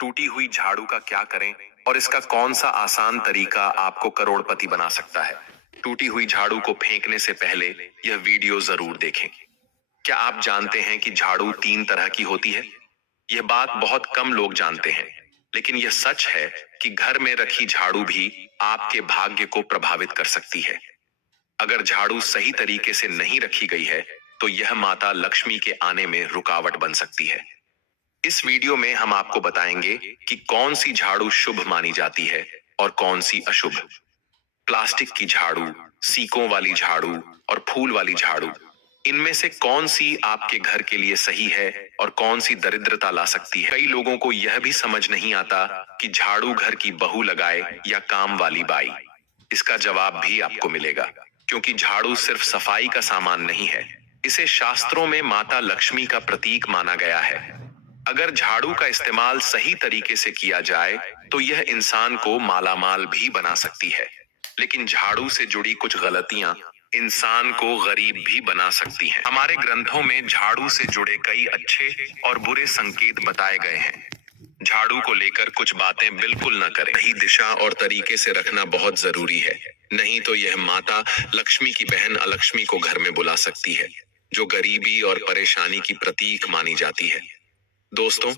टूटी हुई झाड़ू का क्या करें और इसका कौन सा आसान तरीका आपको करोड़पति बना सकता है। टूटी हुई झाड़ू को फेंकने से पहले यह वीडियो जरूर देखें। क्या आप जानते हैं कि झाड़ू 3 तरह की होती है? यह बात बहुत कम लोग जानते हैं, लेकिन यह सच है कि घर में रखी झाड़ू भी आपके भाग्य को प्रभावित कर सकती है। अगर झाड़ू सही तरीके से नहीं रखी गई है, तो यह माता लक्ष्मी के आने में रुकावट बन सकती है। इस वीडियो में हम आपको बताएंगे कि कौन सी झाड़ू शुभ मानी जाती है और कौन सी अशुभ। प्लास्टिक की झाड़ू, सीकों वाली झाड़ू और फूल वाली झाड़ू, इनमें से कौन सी आपके घर के लिए सही है और कौन सी दरिद्रता ला सकती है। कई लोगों को यह भी समझ नहीं आता कि झाड़ू घर की बहू लगाए या काम वाली बाई। इसका जवाब भी आपको मिलेगा, क्योंकि झाड़ू सिर्फ सफाई का सामान नहीं है, इसे शास्त्रों में माता लक्ष्मी का प्रतीक माना गया है। अगर झाड़ू का इस्तेमाल सही तरीके से किया जाए तो यह इंसान को मालामाल भी बना सकती है, लेकिन झाड़ू से जुड़ी कुछ गलतियां इंसान को गरीब भी बना सकती हैं। हमारे ग्रंथों में झाड़ू से जुड़े कई अच्छे और बुरे संकेत बताए गए हैं। झाड़ू को लेकर कुछ बातें बिल्कुल न करें। सही दिशा और तरीके से रखना बहुत जरूरी है, नहीं तो यह माता लक्ष्मी की बहन अलक्ष्मी को घर में बुला सकती है, जो गरीबी और परेशानी की प्रतीक मानी जाती है। दोस्तों,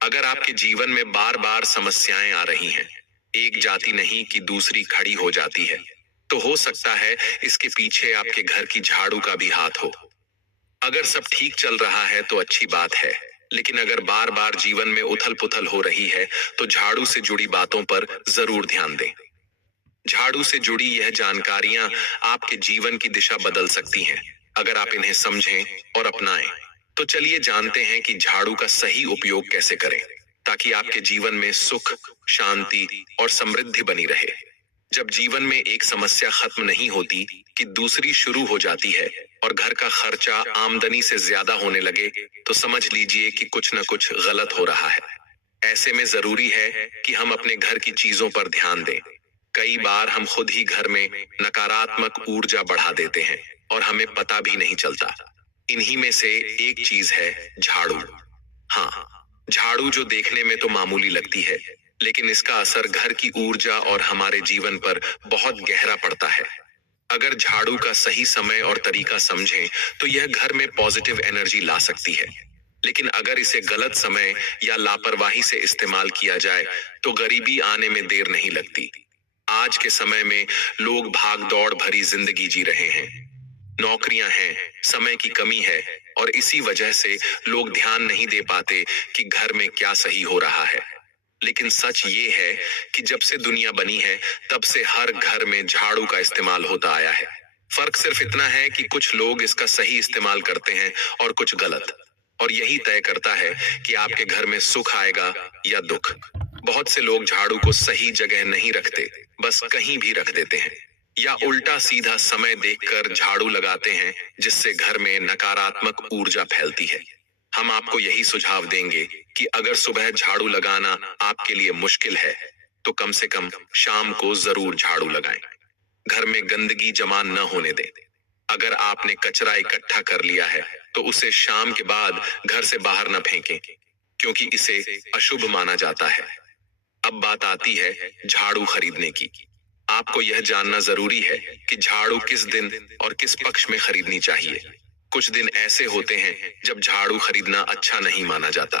अगर आपके जीवन में बार बार समस्याएं आ रही हैं, एक जाति नहीं कि दूसरी खड़ी हो जाती है, तो हो सकता है इसके पीछे आपके घर की झाड़ू का भी हाथ हो। अगर सब ठीक चल रहा है तो अच्छी बात है, लेकिन अगर बार बार जीवन में उथल पुथल हो रही है तो झाड़ू से जुड़ी बातों पर जरूर ध्यान दें। झाड़ू से जुड़ी यह जानकारियां आपके जीवन की दिशा बदल सकती हैं, अगर आप इन्हें समझें और अपनाएं। तो चलिए जानते हैं कि झाड़ू का सही उपयोग कैसे करें, ताकि आपके जीवन में सुख, शांति और समृद्धि बनी रहे। जब जीवन में एक समस्या खत्म नहीं होती कि दूसरी शुरू हो जाती है और घर का खर्चा आमदनी से ज्यादा होने लगे, तो समझ लीजिए कि कुछ न कुछ गलत हो रहा है। ऐसे में जरूरी है कि हम अपने घर की चीजों पर ध्यान दें। कई बार हम खुद ही घर में नकारात्मक ऊर्जा बढ़ा देते हैं और हमें पता भी नहीं चलता। इन्हीं में से एक चीज है झाड़ू। हाँ, झाड़ू जो देखने में तो मामूली लगती है, लेकिन इसका असर घर की ऊर्जा और हमारे जीवन पर बहुत गहरा पड़ता है। अगर झाड़ू का सही समय और तरीका समझें तो यह घर में पॉजिटिव एनर्जी ला सकती है, लेकिन अगर इसे गलत समय या लापरवाही से इस्तेमाल किया जाए तो गरीबी आने में देर नहीं लगती। आज के समय में लोग भाग दौड़ भरी जिंदगी जी रहे हैं। नौकरियां हैं, समय की कमी है और इसी वजह से लोग ध्यान नहीं दे पाते कि घर में क्या सही हो रहा है। लेकिन सच ये है कि जब से दुनिया बनी है तब से हर घर में झाड़ू का इस्तेमाल होता आया है। फर्क सिर्फ इतना है कि कुछ लोग इसका सही इस्तेमाल करते हैं और कुछ गलत, और यही तय करता है कि आपके घर में सुख आएगा या दुख। बहुत से लोग झाड़ू को सही जगह नहीं रखते, बस कहीं भी रख देते हैं, या उल्टा सीधा समय देखकर झाड़ू लगाते हैं, जिससे घर में नकारात्मक ऊर्जा फैलती है। हम आपको यही सुझाव देंगे कि अगर सुबह झाड़ू लगाना आपके लिए मुश्किल है, तो कम से कम शाम को जरूर झाड़ू लगाएं। घर में गंदगी जमा न होने दें। अगर आपने कचरा इकट्ठा कर लिया है तो उसे शाम के बाद घर से बाहर न फेंकें, क्योंकि इसे अशुभ माना जाता है। अब बात आती है झाड़ू खरीदने की। आपको यह जानना जरूरी है कि झाड़ू किस दिन और किस पक्ष में खरीदनी चाहिए। कुछ दिन ऐसे होते हैं जब झाड़ू खरीदना अच्छा नहीं माना जाता।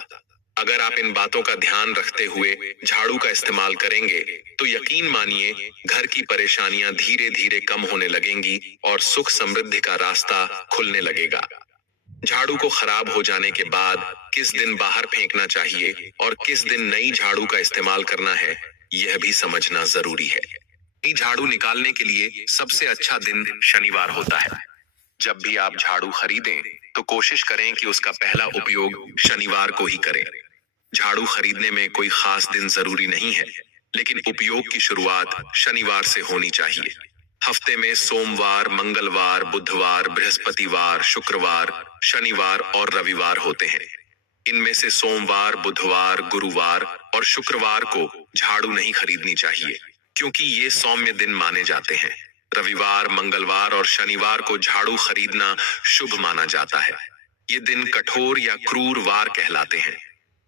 अगर आप इन बातों का ध्यान रखते हुए झाड़ू का इस्तेमाल करेंगे तो यकीन मानिए घर की परेशानियां धीरे धीरे कम होने लगेंगी और सुख समृद्धि का रास्ता खुलने लगेगा। झाड़ू को खराब हो जाने के बाद किस दिन बाहर फेंकना चाहिए और किस दिन नई झाड़ू का इस्तेमाल करना है, यह भी समझना जरूरी है। नई झाड़ू निकालने के लिए सबसे अच्छा दिन शनिवार होता है। जब भी आप झाड़ू खरीदें तो कोशिश करें कि उसका पहला उपयोग शनिवार को ही करें। झाड़ू खरीदने में कोई खास दिन जरूरी नहीं है, लेकिन उपयोग की शुरुआत शनिवार से होनी चाहिए। हफ्ते में सोमवार, मंगलवार, बुधवार, बृहस्पतिवार, शुक्रवार, शनिवार और रविवार होते हैं। इनमें से सोमवार, बुधवार, गुरुवार और शुक्रवार को झाड़ू नहीं खरीदनी चाहिए, क्योंकि ये सौम्य दिन माने जाते हैं। रविवार, मंगलवार और शनिवार को झाड़ू खरीदना शुभ माना जाता है। ये दिन कठोर या क्रूर वार कहलाते हैं।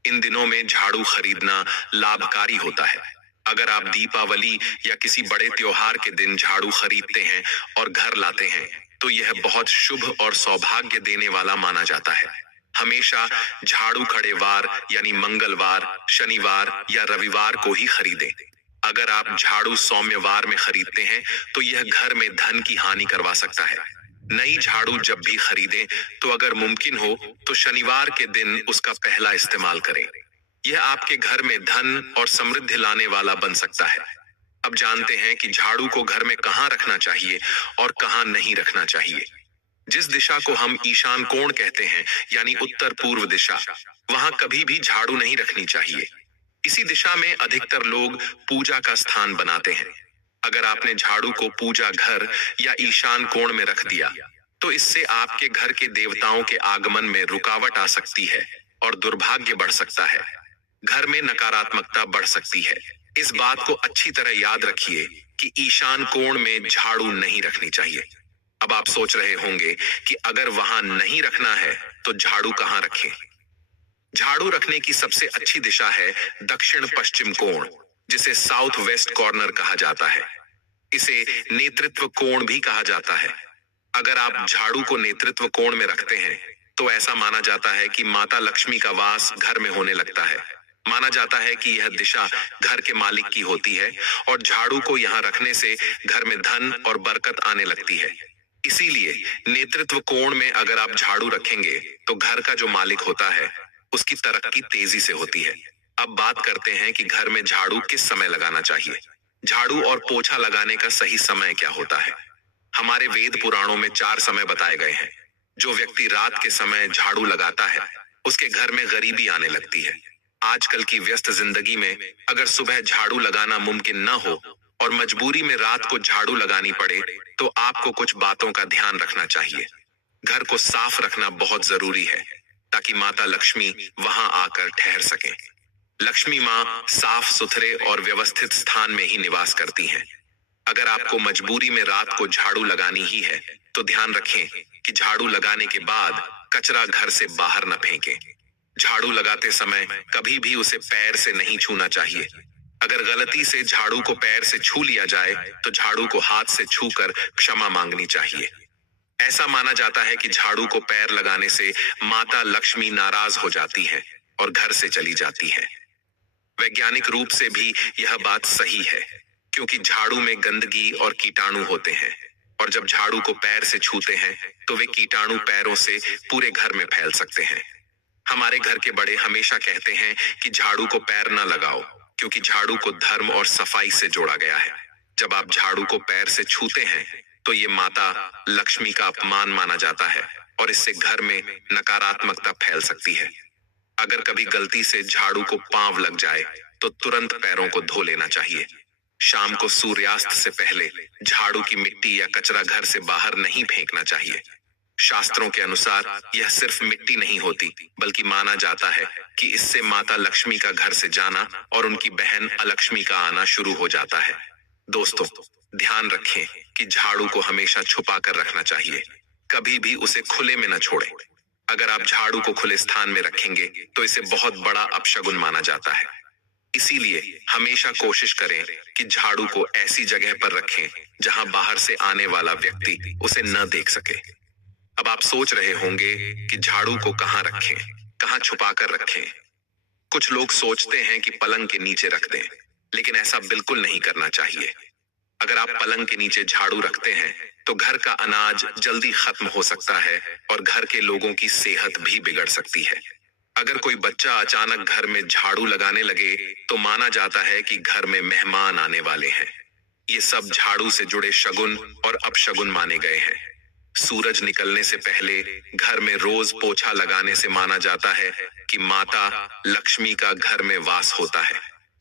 इन दिनों में झाड़ू खरीदना लाभकारी होता है। अगर आप दीपावली या किसी बड़े त्योहार के दिन झाड़ू खरीदते हैं और घर लाते हैं, तो यह बहुत शुभ और सौभाग्य देने वाला माना जाता है। हमेशा झाड़ू खड़े वार यानी मंगलवार, शनिवार या रविवार को ही खरीदें। अगर आप झाड़ू सौम्यवार में खरीदते हैं, तो यह घर में धन की हानि करवा सकता है। नई झाड़ू जब भी खरीदें, तो अगर मुमकिन हो तो शनिवार के दिन उसका पहला इस्तेमाल करें। यह आपके घर में धन और समृद्धि लाने वाला बन सकता है। अब जानते हैं कि झाड़ू को घर में कहाँ रखना चाहिए और कहाँ नहीं रखना चाहिए। जिस दिशा को हम ईशान कोण कहते हैं, यानी उत्तर पूर्व दिशा, वहां कभी भी झाड़ू नहीं रखनी चाहिए। इसी दिशा में अधिकतर लोग पूजा का स्थान बनाते हैं। अगर आपने झाड़ू को पूजा घर या ईशान कोण में रख दिया, तो इससे आपके घर के देवताओं के आगमन में रुकावट आ सकती है और दुर्भाग्य बढ़ सकता है। घर में नकारात्मकता बढ़ सकती है। इस बात को अच्छी तरह याद रखिए कि ईशान कोण में झाड़ू नहीं रखनी चाहिए। अब आप सोच रहे होंगे कि अगर वहां नहीं रखना है तो झाड़ू कहाँ रखें? झाड़ू रखने की सबसे अच्छी दिशा है दक्षिण पश्चिम कोण, जिसे साउथ वेस्ट कॉर्नर कहा जाता है। इसे नेतृत्व कोण भी कहा जाता है। अगर आप झाड़ू को नेतृत्व कोण में रखते हैं, तो ऐसा माना जाता है कि माता लक्ष्मी का वास घर में होने लगता है। माना जाता है कि यह दिशा घर के मालिक की होती है और झाड़ू को यहाँ रखने से घर में धन और बरकत आने लगती है। इसीलिए नेतृत्व कोण में अगर आप झाड़ू रखेंगे, तो घर का जो मालिक होता है उसकी तरक्की तेजी से होती है। अब बात करते हैं कि घर में झाड़ू किस समय लगाना चाहिए। झाड़ू और पोछा लगाने का सही समय क्या होता है? हमारे वेद पुराणों में 4 समय बताए गए हैं। जो व्यक्ति रात के समय झाड़ू लगाता है, उसके घर में गरीबी आने लगती है। आजकल की व्यस्त जिंदगी में अगर सुबह झाड़ू लगाना मुमकिन न हो और मजबूरी में रात को झाड़ू लगानी पड़े, तो आपको कुछ बातों का ध्यान रखना चाहिए। घर को साफ रखना बहुत जरूरी है, ताकि माता लक्ष्मी वहां आकर ठहर सकें। लक्ष्मी माँ साफ सुथरे और व्यवस्थित स्थान में ही निवास करती हैं। अगर आपको मजबूरी में रात को झाड़ू लगानी ही है, तो ध्यान रखें कि झाड़ू लगाने के बाद कचरा घर से बाहर न फेंकें। झाड़ू लगाते समय कभी भी उसे पैर से नहीं छूना चाहिए। अगर गलती से झाड़ू को पैर से छू लिया जाए, तो झाड़ू को हाथ से छूकर क्षमा मांगनी चाहिए। ऐसा माना जाता है कि झाड़ू को पैर लगाने से माता लक्ष्मी नाराज हो जाती है और घर से चली जाती है। वैज्ञानिक रूप से भी यह बात सही है, क्योंकि झाड़ू में गंदगी और कीटाणु होते हैं, और जब झाड़ू को पैर से छूते हैं, तो वे कीटाणु पैरों से पूरे घर में फैल सकते हैं। हमारे घर के बड़े हमेशा कहते हैं कि झाड़ू को पैर न लगाओ, क्योंकि झाड़ू को धर्म और सफाई से जोड़ा गया है। जब आप झाड़ू को पैर से छूते हैं, तो ये माता लक्ष्मी का अपमान माना जाता है और इससे घर में नकारात्मकता फैल सकती है। अगर कभी गलती से झाड़ू को पांव लग जाए, तो तुरंत पैरों को धो लेना चाहिए। शाम को सूर्यास्त से पहले झाड़ू की मिट्टी या कचरा घर से बाहर नहीं फेंकना चाहिए। शास्त्रों के अनुसार यह सिर्फ मिट्टी नहीं होती, बल्कि माना जाता है कि इससे माता लक्ष्मी का घर से जाना और उनकी बहन अलक्ष्मी का आना शुरू हो जाता है। दोस्तों, ध्यान रखें कि झाड़ू को हमेशा छुपा कर रखना चाहिए। कभी भी उसे खुले में न छोड़ें। अगर आप झाड़ू को खुले स्थान में रखेंगे, तो इसे बहुत बड़ा अपशगुन माना जाता है। इसीलिए हमेशा कोशिश करें कि झाड़ू को ऐसी जगह पर रखें जहां बाहर से आने वाला व्यक्ति उसे न देख सके। अब आप सोच रहे होंगे कि झाड़ू को कहाँ रखें, कहाँ छुपा कर रखें। कुछ लोग सोचते हैं कि पलंग के नीचे रख दें, लेकिन ऐसा बिल्कुल नहीं करना चाहिए। अगर आप पलंग के नीचे झाड़ू रखते हैं, तो घर का अनाज जल्दी खत्म हो सकता है और घर के लोगों की सेहत भी बिगड़ सकती है। अगर कोई बच्चा अचानक घर में झाड़ू लगाने लगे, तो माना जाता है कि घर में मेहमान आने वाले हैं। ये सब झाड़ू से जुड़े शगुन और अपशगुन माने गए हैं। सूरज निकलने से पहले घर में रोज पोछा लगाने से माना जाता है कि माता लक्ष्मी का घर में वास होता है।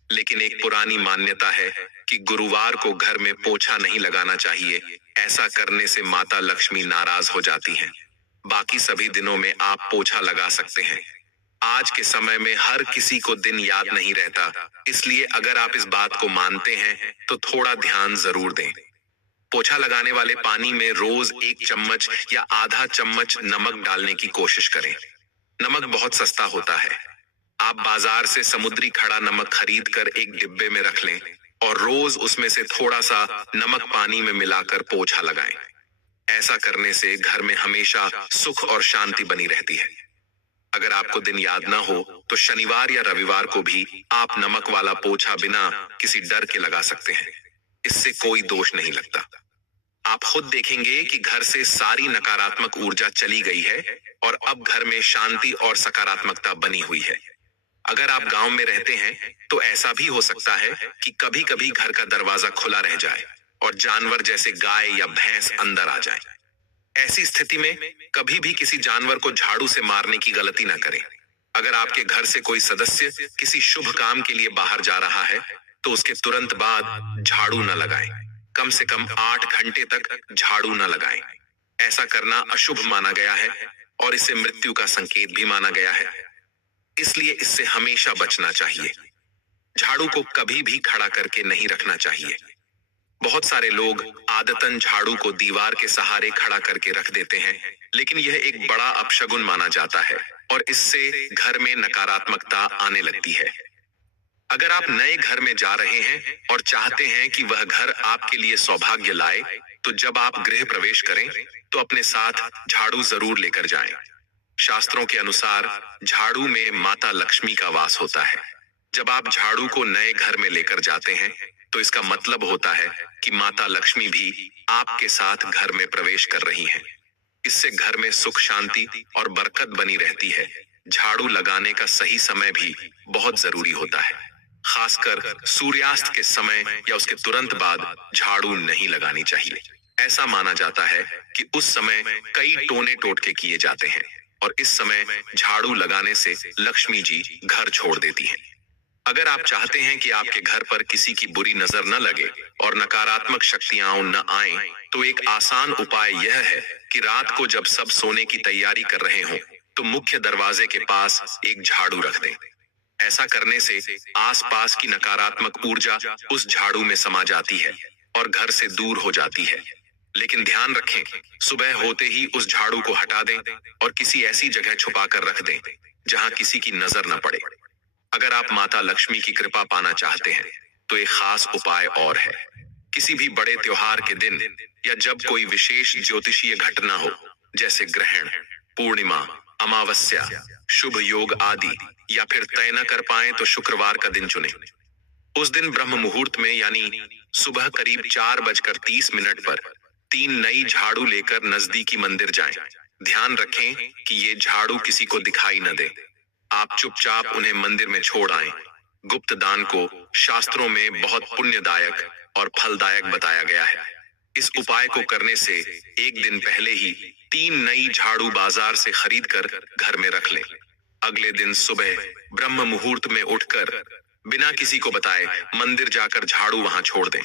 लेकिन एक पुरानी मान्यता है कि गुरुवार को घर में पोछा नहीं लगाना चाहिए। ऐसा करने से माता लक्ष्मी नाराज हो जाती हैं। बाकी सभी दिनों में आप पोछा लगा सकते हैं। आज के समय में हर किसी को दिन याद नहीं रहता, इसलिए अगर आप इस बात को मानते हैं, तो थोड़ा ध्यान जरूर दें। पोछा लगाने वाले पानी में रोज 1 चम्मच या आधा चम्मच नमक डालने की कोशिश करें। नमक बहुत सस्ता होता है। आप बाजार से समुद्री खड़ा नमक खरीद कर एक डिब्बे में रख लें और रोज उसमें से थोड़ा सा नमक पानी में मिलाकर पोछा लगाएं। ऐसा करने से घर में हमेशा सुख और शांति बनी रहती है। अगर आपको दिन याद ना हो तो शनिवार या रविवार को भी आप नमक वाला पोछा बिना किसी डर के लगा सकते हैं। इससे कोई दोष नहीं लगता। आप खुद देखेंगे कि घर से सारी नकारात्मक ऊर्जा चली गई है और अब घर में शांति और सकारात्मकता बनी हुई है। अगर आप गांव में रहते हैं तो ऐसा भी हो सकता है कि कभी कभी घर का दरवाजा खुला रह जाए और जानवर जैसे गाय या भैंस अंदर आ जाए। ऐसी स्थिति में कभी भी किसी जानवर को झाड़ू से मारने की गलती ना करें। अगर आपके घर से कोई सदस्य किसी शुभ काम के लिए बाहर जा रहा है तो उसके तुरंत बाद झाड़ू न लगाएं। कम से कम 8 घंटे तक झाड़ू न लगाएं। ऐसा करना अशुभ माना गया है और इसे मृत्यु का संकेत भी माना गया है, इसलिए इससे हमेशा बचना चाहिए। झाड़ू को कभी भी खड़ा करके नहीं रखना चाहिए। बहुत सारे लोग आदतन झाड़ू को दीवार के सहारे खड़ा करके रख देते हैं, लेकिन यह एक बड़ा अपशगुन माना जाता है और इससे घर में नकारात्मकता आने लगती है। अगर आप नए घर में जा रहे हैं और चाहते हैं कि वह घर आपके लिए सौभाग्य लाए, तो जब आप गृह प्रवेश करें तो अपने साथ झाड़ू जरूर लेकर जाएं। शास्त्रों के अनुसार झाड़ू में माता लक्ष्मी का वास होता है। जब आप झाड़ू को नए घर में लेकर जाते हैं तो इसका मतलब होता है कि माता लक्ष्मी भी आपके साथ घर में प्रवेश कर रही हैं। इससे घर में सुख शांति और बरकत बनी रहती है। झाड़ू लगाने का सही समय भी बहुत जरूरी होता है। खासकर सूर्यास्त के समय या उसके तुरंत बाद झाड़ू नहीं लगानी चाहिए। ऐसा माना जाता है कि उस समय कई टोने टोटके किए जाते हैं और इस समय झाड़ू लगाने से लक्ष्मी जी घर छोड़ देती हैं। अगर आप चाहते हैं कि आपके घर पर किसी की बुरी नजर न लगे और नकारात्मक शक्तियां न आएं, तो एक आसान उपाय यह है कि रात को जब सब सोने की तैयारी कर रहे हों, तो मुख्य दरवाजे के पास एक झाड़ू रख दें। ऐसा करने से आसपास की नकारात्मक ऊर्जा उस झाड़ू में समा जाती है और घर से दूर हो जाती है। लेकिन ध्यान रखें, सुबह होते ही उस झाड़ू को हटा दें और किसी ऐसी जगह छुपा कर रख दें जहां किसी की नजर न पड़े। अगर आप माता लक्ष्मी की कृपा पाना चाहते हैं तो एक खास उपाय और है। किसी भी बड़े त्योहार के दिन या जब कोई विशेष ज्योतिषीय घटना हो, जैसे ग्रहण, पूर्णिमा, अमावस्या, शुभ योग आदि, या फिर तय न कर पाए तो शुक्रवार का दिन चुनें। उस दिन ब्रह्म मुहूर्त में यानी सुबह करीब 4:30 पर 3 नई झाड़ू लेकर नजदीकी मंदिर जाएं। ध्यान रखें कि ये झाड़ू किसी को दिखाई न दे। आप चुपचाप उन्हें मंदिर में छोड़ आएं। गुप्त दान को शास्त्रों में बहुत पुण्यदायक और फलदायक बताया गया है। इस उपाय को करने से एक दिन पहले ही 3 नई झाड़ू बाजार से खरीद कर घर में रख लें। अगले दिन सुबह ब्रह्म मुहूर्त में उठकर बिना किसी को बताए मंदिर जाकर झाड़ू वहां छोड़ दें।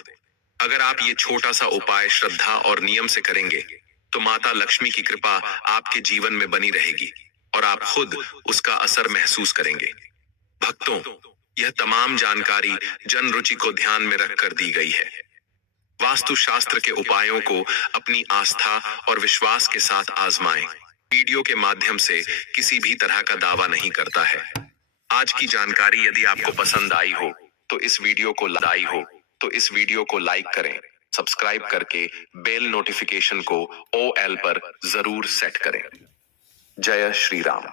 अगर आप ये छोटा सा उपाय श्रद्धा और नियम से करेंगे तो माता लक्ष्मी की कृपा आपके जीवन में बनी रहेगी और आप खुद उसका असर महसूस करेंगे। भक्तों, यह तमाम जानकारी जन रुचि को ध्यान में रखकर दी गई है। वास्तु शास्त्र के उपायों को अपनी आस्था और विश्वास के साथ आजमाएं। वीडियो के माध्यम से किसी भी तरह का दावा नहीं करता है। आज की जानकारी यदि आपको पसंद आई हो तो इस वीडियो को लाइक करें, सब्सक्राइब करके बेल नोटिफिकेशन को OL पर जरूर सेट करें। जय श्री राम।